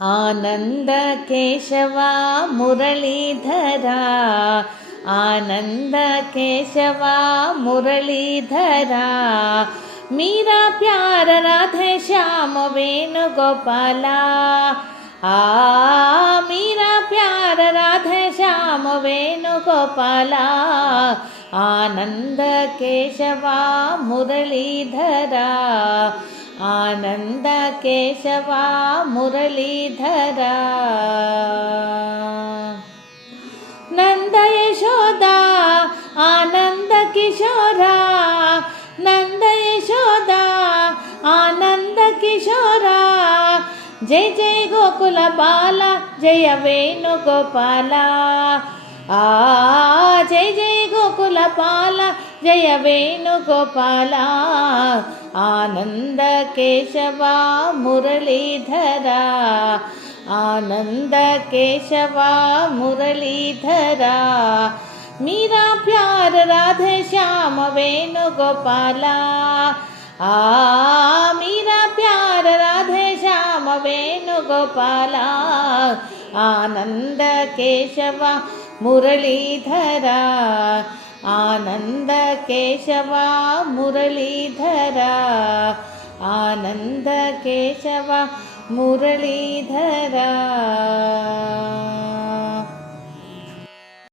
आनंद केशवा मुरलीधरा, आनंद केशवा मुरलीधरा, मीरा प्यार राधे श्याम वेणुगोपाला, मीरा प्यार राधे श्याम वेणुगोपाला, आनंद केशवा मुरलीधरा, आनंद केशवा मुरलीधरा। नंद यशोदा आनंद किशोरा, नंद यशोदा आनंद किशोरा, जय जय गोकुल बाला जय वेणुगोपाला, जय जय गोकुल बाला जय वेणुगोपाला, आनंद केशवा मुरलीधरा, आनंद केशवा मुरलीधरा, मीरा प्यार राधे श्याम वेणुगोपाला, मीरा प्यार राधे श्याम वेणुगोपाला, आनंद केशवा मुरलीधरा, आनंद केशवा मुरलीधरा, आनंद केशवा मुरलीधरा।